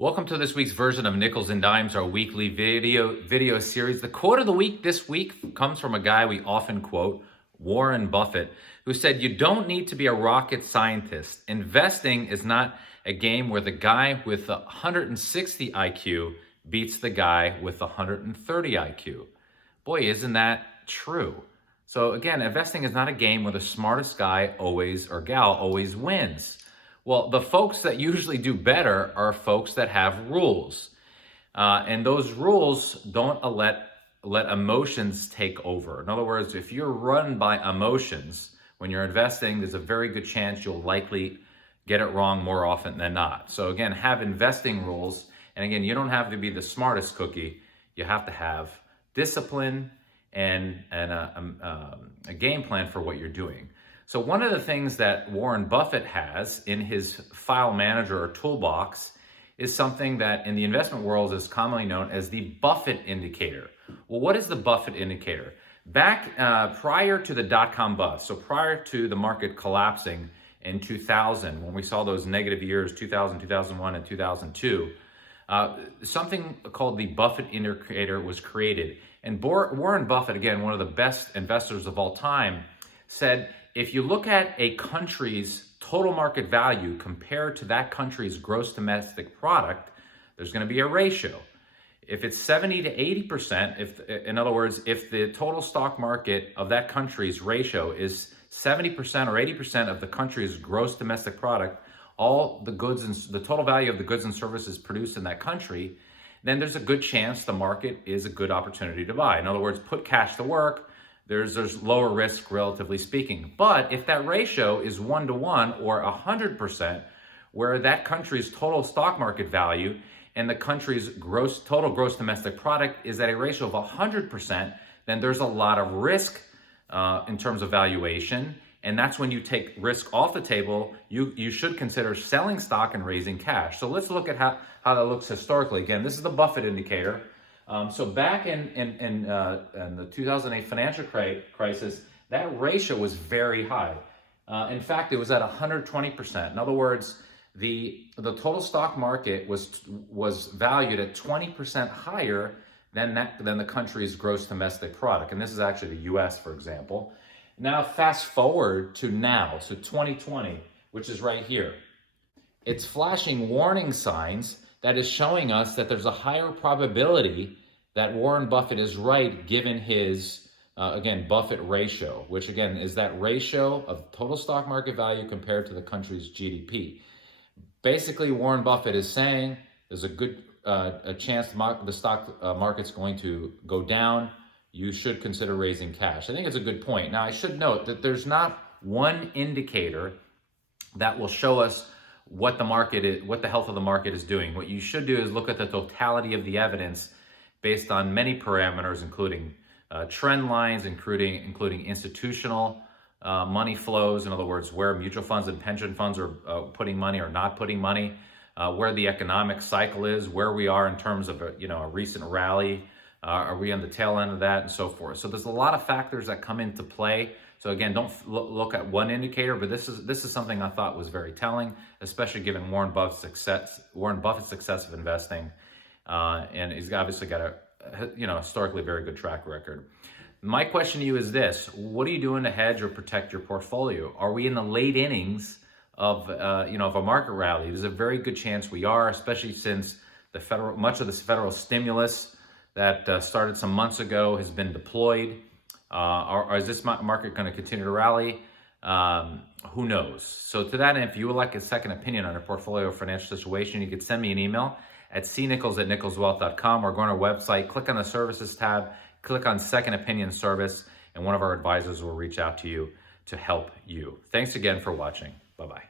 Welcome to this week's version of Nichols and Dimes, our weekly video series. The quote of the week this week comes from a guy we often quote, Warren Buffett, who said, "You don't need to be a rocket scientist. Investing is not a game where the guy with 160 IQ beats the guy with 130 IQ. Boy, isn't that true? So again, investing is not a game where the smartest guy always or gal always wins. Well, the folks that usually do better are folks that have rules. And those rules don't let emotions take over. In other words, if you're run by emotions, when you're investing, there's a very good chance you'll likely get it wrong more often than not. So again, have investing rules. And again, you don't have to be the smartest cookie. You have to have discipline and a game plan for what you're doing. So one of the things that Warren Buffett has in his file manager or toolbox is something that in the investment world is commonly known as the Buffett Indicator. Well, what is the Buffett Indicator? Back prior to the dot-com bust, so prior to the market collapsing in 2000, when we saw those negative years, 2000, 2001, and 2002, something called the Buffett Indicator was created. And Warren Buffett, again, one of the best investors of all time, said, if you look at a country's total market value compared to that country's gross domestic product, there's going to be a ratio. If it's 70 to 80%, in other words, if the total stock market of that country's ratio is 70% or 80% of the country's gross domestic product, all the goods and the total value of the goods and services produced in that country, then there's a good chance the market is a good opportunity to buy. In other words, put cash to work. There's lower risk, relatively speaking. But if that ratio is 1-to-1 or 100%, where that country's total stock market value and the country's total gross domestic product is at a ratio of 100%, then there's a lot of risk in terms of valuation. And that's when you take risk off the table, you should consider selling stock and raising cash. So let's look at how that looks historically. Again, this is the Buffett Indicator. So back in the 2008 financial crisis, that ratio was very high. In fact, it was at 120%. In other words, the total stock market was valued at 20% higher than the country's gross domestic product. And this is actually the U.S., for example. Now, fast forward to now, so 2020, which is right here. It's flashing warning signs that is showing us that there's a higher probability that Warren Buffett is right given his, again, Buffett ratio, which again is that ratio of total stock market value compared to the country's GDP. Basically, Warren Buffett is saying there's a good a chance the stock market's going to go down. You should consider raising cash. I think it's a good point. Now, I should note that there's not one indicator that will show us what the market is, what the health of the market is doing. What you should do is look at the totality of the evidence based on many parameters, including trend lines, including institutional money flows. In other words, where mutual funds and pension funds are putting money or not putting money, where the economic cycle is, where we are in terms of a recent rally. Are we on the tail end of that, and so forth? So there's a lot of factors that come into play. So again, don't look at one indicator, but this is something I thought was very telling, especially given Warren Buffett's success of investing, and he's obviously got a historically very good track record. My question to you is this: what are you doing to hedge or protect your portfolio? Are we in the late innings of of a market rally? There's a very good chance we are, especially since much of this federal stimulus that started some months ago has been deployed. Or is this market going to continue to rally? Who knows? So to that end, if you would like a second opinion on your portfolio or financial situation, you could send me an email at cnichols@nicholswealth.com or go on our website, click on the services tab, click on second opinion service, and one of our advisors will reach out to you to help you. Thanks again for watching. Bye-bye.